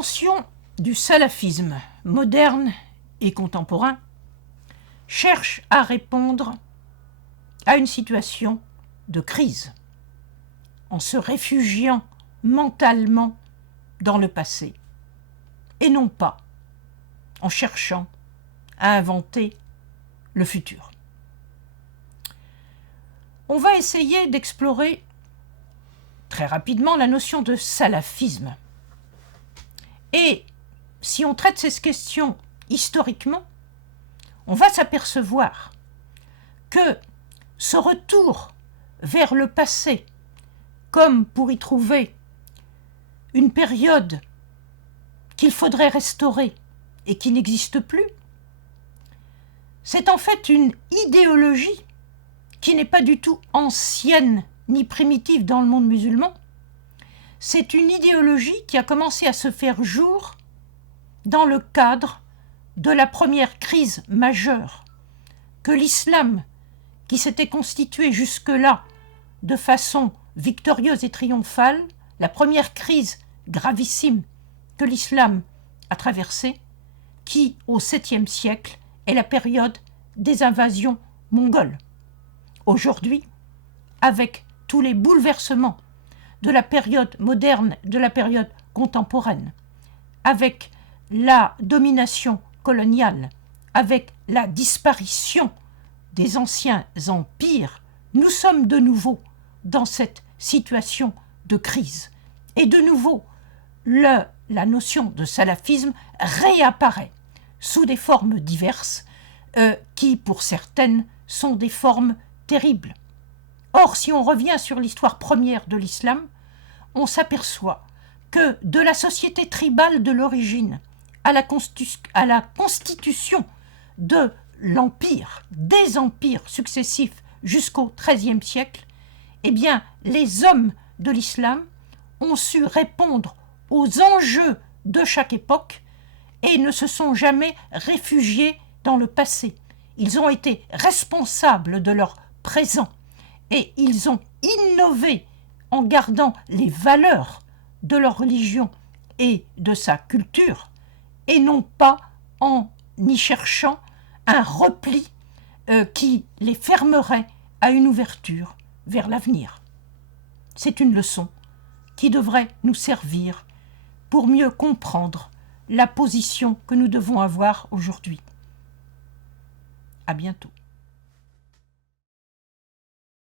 L'invention du salafisme moderne et contemporain cherche à répondre à une situation de crise en se réfugiant mentalement dans le passé et non pas en cherchant à inventer le futur. On va essayer d'explorer très rapidement la notion de salafisme. Et si on traite ces questions historiquement, on va s'apercevoir que ce retour vers le passé, comme pour y trouver une période qu'il faudrait restaurer et qui n'existe plus, c'est en fait une idéologie qui n'est pas du tout ancienne ni primitive dans le monde musulman. C'est une idéologie qui a commencé à se faire jour dans le cadre de la première crise majeure que l'islam, qui s'était constitué jusque-là de façon victorieuse et triomphale, la première crise gravissime que l'islam a traversée, qui, au 7e siècle, est la période des invasions mongoles. Aujourd'hui, avec tous les bouleversements de la période moderne, de la période contemporaine, avec la domination coloniale, avec la disparition des anciens empires, nous sommes de nouveau dans cette situation de crise. Et de nouveau, la notion de salafisme réapparaît sous des formes diverses qui, pour certaines, sont des formes terribles. Or, si on revient sur l'histoire première de l'islam, on s'aperçoit que de la société tribale de l'origine à la constitution de l'empire, des empires successifs jusqu'au XIIIe siècle, eh bien, les hommes de l'islam ont su répondre aux enjeux de chaque époque et ne se sont jamais réfugiés dans le passé. Ils ont été responsables de leur présent et ils ont innové en gardant les valeurs de leur religion et de sa culture, et non pas en y cherchant un repli qui les fermerait à une ouverture vers l'avenir. C'est une leçon qui devrait nous servir pour mieux comprendre la position que nous devons avoir aujourd'hui. À bientôt.